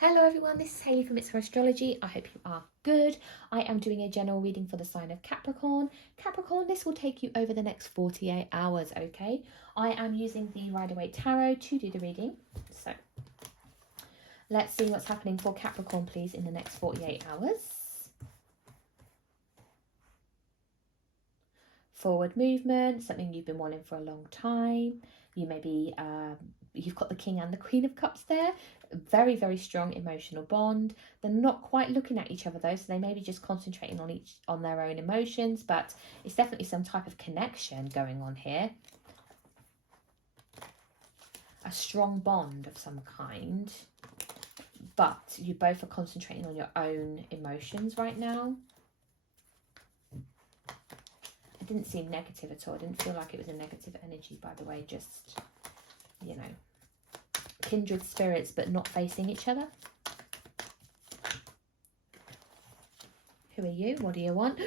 Hello everyone, this is Hayley from It's For Astrology. I hope you are good. I am doing a general reading for the sign of Capricorn. Capricorn, this will take you over the next 48 hours, okay? I am using the Rider-Waite Tarot to do the reading. So, let's see what's happening for Capricorn, please, in the next 48 hours. Forward movement, something you've been wanting for a long time. You may be, you've got the King and the Queen of Cups there. Very, very strong emotional bond. They're not quite looking at each other though, so they may be just concentrating on their own emotions, but it's definitely some type of connection going on here. A strong bond of some kind, but you both are concentrating on your own emotions right now. It didn't seem negative at all. I didn't feel like it was a negative energy, by the way, just, you know, kindred spirits but not facing each other. Who are you? What do you want?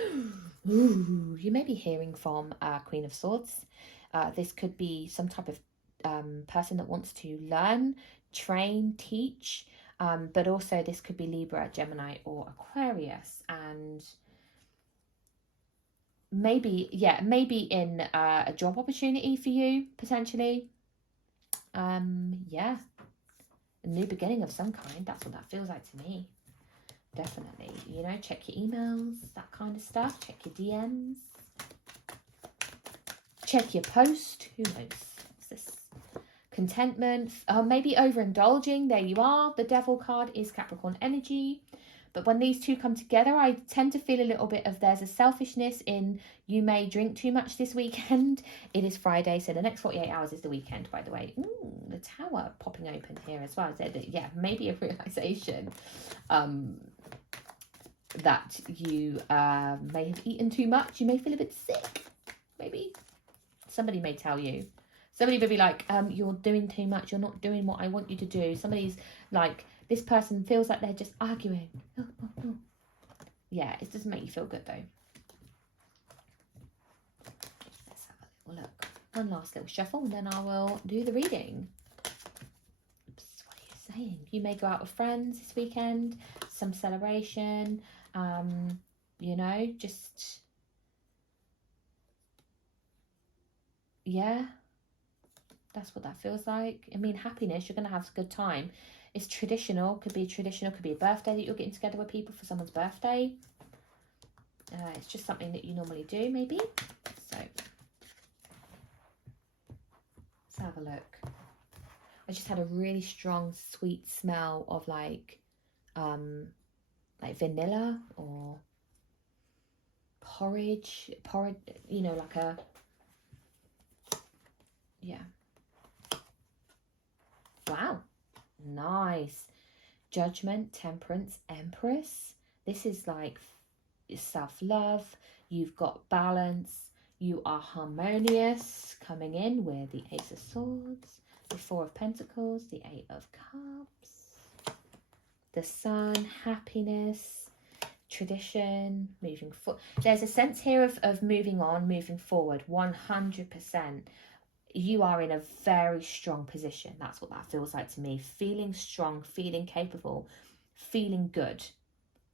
Ooh, you may be hearing from Queen of Swords. This could be some type of person that wants to learn, train, teach, but also this could be Libra, Gemini or Aquarius, and maybe in a job opportunity for you, potentially. Yeah, a new beginning of some kind. That's what that feels like to me. Definitely, you know, check your emails, that kind of stuff. Check your DMs. Check your post. Who knows? What's this? Contentment. Maybe overindulging. There you are. The Devil card is Capricorn energy. But when these two come together, I tend to feel a little bit of there's a selfishness in you may drink too much this weekend. It is Friday, so the next 48 hours is the weekend, by the way. Ooh, the Tower popping open here as well. So, yeah, maybe a realization that you may have eaten too much. You may feel a bit sick, maybe. Somebody may tell you. Somebody may be like, you're doing too much. You're not doing what I want you to do. Somebody's like, this person feels like they're just arguing. Yeah, it doesn't make you feel good though. Let's have a little look. One last little shuffle and then I will do the reading. Oops, what are you saying? You may go out with friends this weekend, some celebration, you know, just, yeah, that's what that feels like. I mean, happiness, you're going to have a good time. It's traditional, could be a birthday that you're getting together with people for someone's birthday. It's just something that you normally do, maybe. So, let's have a look. I just had a really strong, sweet smell of like vanilla or porridge, you know, like a, yeah. Wow. Nice. Judgment, Temperance, Empress. This is like self-love. You've got balance. You are harmonious. Coming in with the Ace of Swords, the Four of Pentacles, the Eight of Cups, the Sun, happiness, tradition, moving forward. There's a sense here of moving on, moving forward, 100%. You are in a very strong position. That's what that feels like to me. Feeling strong, feeling capable, feeling good.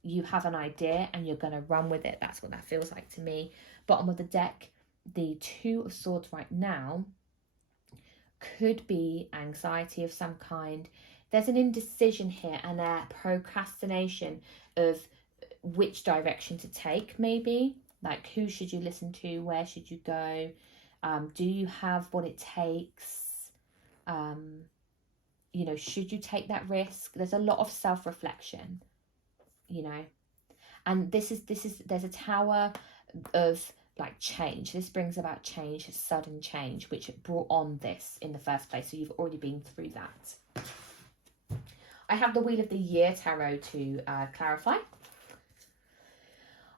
You have an idea and you're going to run with it. That's what that feels like to me. Bottom of the deck, the Two of Swords right now could be anxiety of some kind. There's an indecision here and a procrastination of which direction to take, maybe. Like, who should you listen to? Where should you go? Do you have what it takes? You know, should you take that risk? There's a lot of self-reflection, you know, and there's a Tower of like change. This brings about change, sudden change, which brought on this in the first place. So you've already been through that. I have the Wheel of the Year tarot to clarify.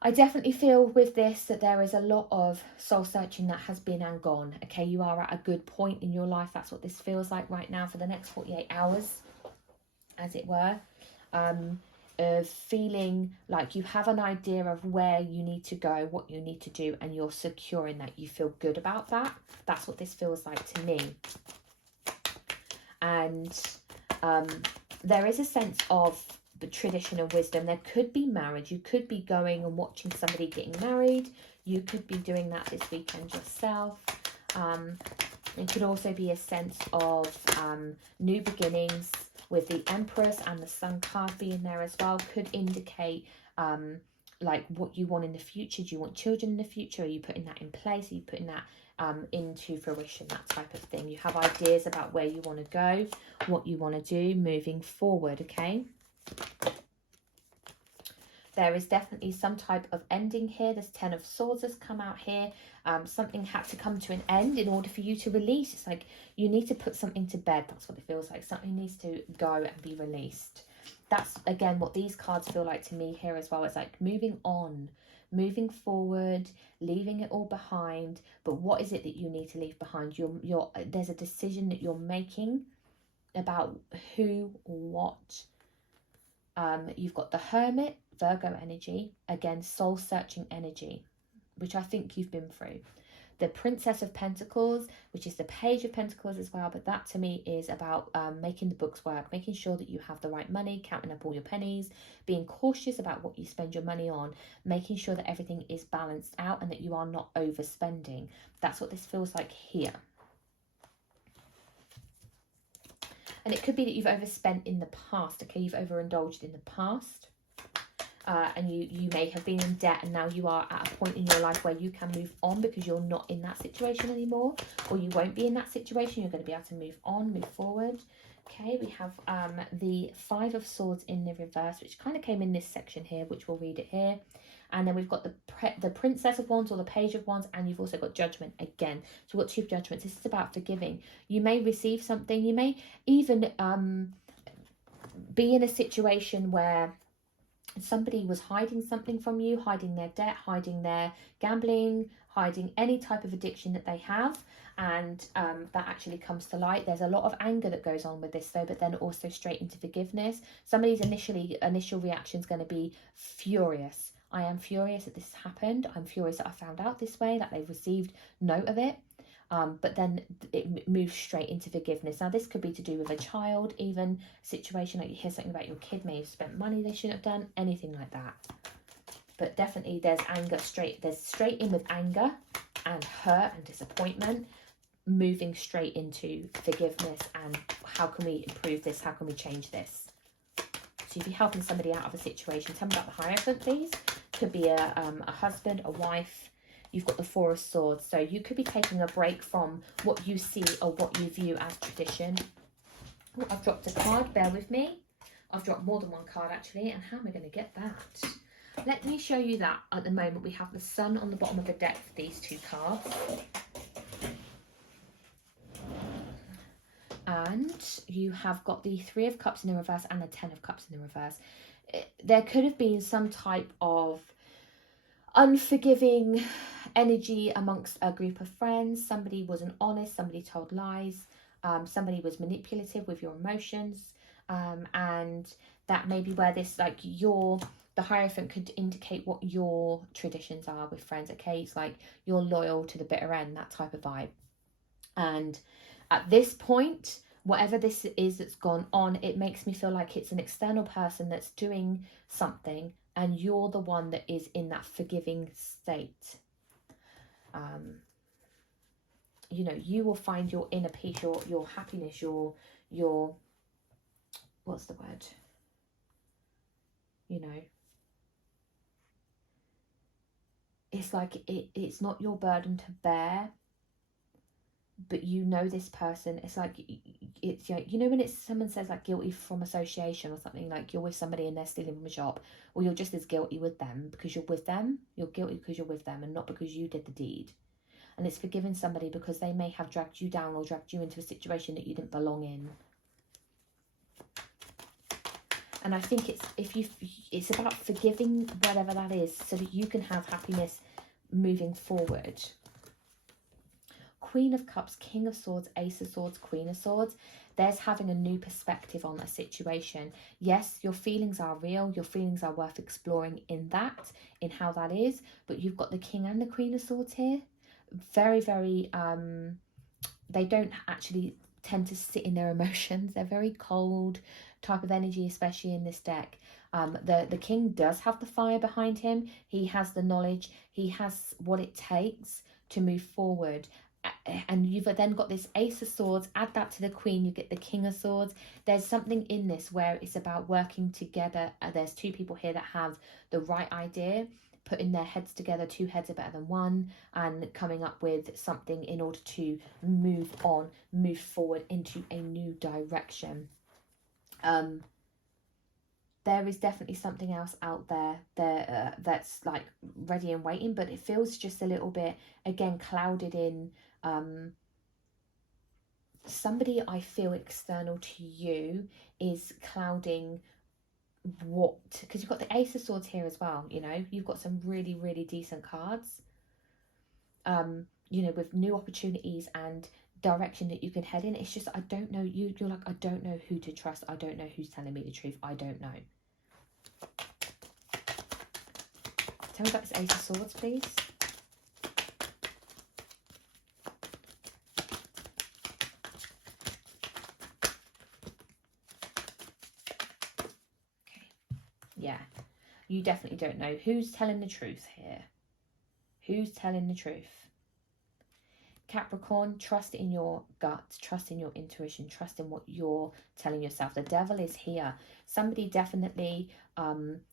I definitely feel with this that there is a lot of soul searching that has been and gone. Okay, you are at a good point in your life. That's what this feels like right now for the next 48 hours, as it were. Of feeling like you have an idea of where you need to go, what you need to do, and you're secure in that. You feel good about that. That's what this feels like to me. And there is a sense of the tradition and wisdom. There could be marriage. You could be going and watching somebody getting married. You could be doing that this weekend yourself. It could also be a sense of new beginnings, with the Empress and the Sun card being there as well. Could indicate like what you want in the future. Do you want children in the future? Are you putting that in place? Are you putting that into fruition, that type of thing? You have ideas about where you want to go, what you want to do moving forward, okay? There is definitely some type of ending here. There's 10 of Swords has come out here. Something had to come to an end in order for you to release. It's like you need to put something to bed. That's what it feels like. Something needs to go and be released. That's, again, what these cards feel like to me here as well. It's like moving on, moving forward, leaving it all behind. But what is it that you need to leave behind? There's a decision that you're making about who or what. You've got the Hermit, Virgo energy, again, soul-searching energy, which I think you've been through. The Princess of Pentacles, which is the Page of Pentacles as well, but that to me is about making the books work, making sure that you have the right money, counting up all your pennies, being cautious about what you spend your money on, making sure that everything is balanced out and that you are not overspending. That's what this feels like here. And it could be that you've overspent in the past, okay? You've overindulged in the past. And you may have been in debt, and now you are at a point in your life where you can move on because you're not in that situation anymore, or you won't be in that situation. You're going to be able to move on, move forward. Okay, we have the Five of Swords in the reverse, which kind of came in this section here, which we'll read it here. And then we've got the Princess of Wands or the Page of Wands, and you've also got Judgment again. So we've got two judgments. This is about forgiving. You may receive something. You may even be in a situation where somebody was hiding something from you, hiding their debt, hiding their gambling, hiding any type of addiction that they have, and that actually comes to light. There's a lot of anger that goes on with this though, but then also straight into forgiveness. Somebody's initial reaction is going to be furious. I am furious that this happened. I'm furious that I found out this way, that they've received note of it. But then it moves straight into forgiveness. Now, this could be to do with a child, even situation like you hear something about your kid may have spent money they shouldn't have done, anything like that. But definitely there's anger there's straight in with anger and hurt and disappointment, moving straight into forgiveness and how can we improve this? How can we change this? So if you're helping somebody out of a situation, tell me about the Hierophant, please. Could be a husband, a wife. You've got the Four of Swords. So you could be taking a break from what you see or what you view as tradition. Oh, I've dropped a card. Bear with me. I've dropped more than one card, actually. And how am I going to get that? Let me show you that. At the moment, we have the Sun on the bottom of the deck for these two cards. And you have got the Three of Cups in the reverse and the Ten of Cups in the reverse. There could have been some type of unforgiving energy amongst a group of friends. Somebody wasn't honest, somebody told lies, somebody was manipulative with your emotions, and that may be where this, like, the Hierophant could indicate what your traditions are with friends, okay? It's like you're loyal to the bitter end, that type of vibe. And at this point, whatever this is that's gone on, it makes me feel like it's an external person that's doing something and you're the one that is in that forgiving state. You know, you will find your inner peace, your happiness, your what's the word? You know, it's like it's not your burden to bear, but you know this person. It's like, it's, you know, when it's someone says like guilty from association or something, like you're with somebody and they're stealing from a shop, or you're just as guilty with them because you're with them. You're guilty because you're with them and not because you did the deed. And it's forgiving somebody because they may have dragged you down or dragged you into a situation that you didn't belong in. And I think it's about forgiving whatever that is so that you can have happiness moving forward. Queen of Cups, King of Swords, Ace of Swords, Queen of Swords. There's having a new perspective on a situation. Yes, your feelings are real. Your feelings are worth exploring in how that is. But you've got the King and the Queen of Swords here. Very, very, they don't actually tend to sit in their emotions. They're very cold, type of energy, especially in this deck. The king does have the fire behind him. He has the knowledge. He has what it takes to move forward. And you've then got this ace of swords. Add that to the queen, you get the king of swords. There's something in this where it's about working together. There's two people here that have the right idea, putting their heads together. Two heads are better than one, and coming up with something in order to move on, move forward into a new direction. There is definitely something else out there that's like ready and waiting, but it feels just a little bit, again, clouded in somebody I feel external to you is clouding what, because you've got the ace of swords here as well, you know, you've got some really, really decent cards, you know, with new opportunities and direction that you can head in. It's just, I don't know, you're like, I don't know who to trust. I don't know who's telling me the truth. I don't know. Tell me about this ace of swords, please. Okay. Yeah, you definitely don't know who's telling the truth here. Who's telling the truth? Capricorn, trust in your gut, trust in your intuition, trust in what you're telling yourself. The devil is here. Somebody definitely,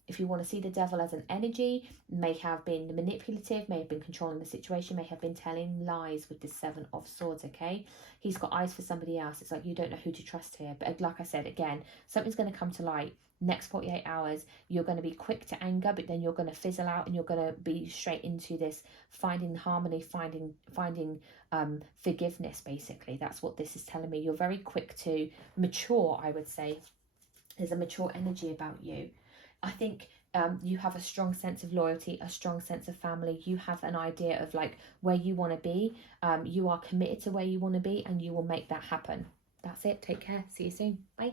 if you want to see the devil as an energy, may have been manipulative, may have been controlling the situation, may have been telling lies with the Seven of Swords, okay? He's got eyes for somebody else. It's like you don't know who to trust here. But like I said, again, something's going to come to light. Next 48 hours, you're going to be quick to anger, but then you're going to fizzle out and you're going to be straight into this finding harmony, finding forgiveness. Basically, that's what this is telling me. You're very quick to mature, I would say. There's a mature energy about you. I think you have a strong sense of loyalty, a strong sense of family. You have an idea of like where you want to be. You are committed to where you want to be, and you will make that happen. That's it. Take care. See you soon. Bye.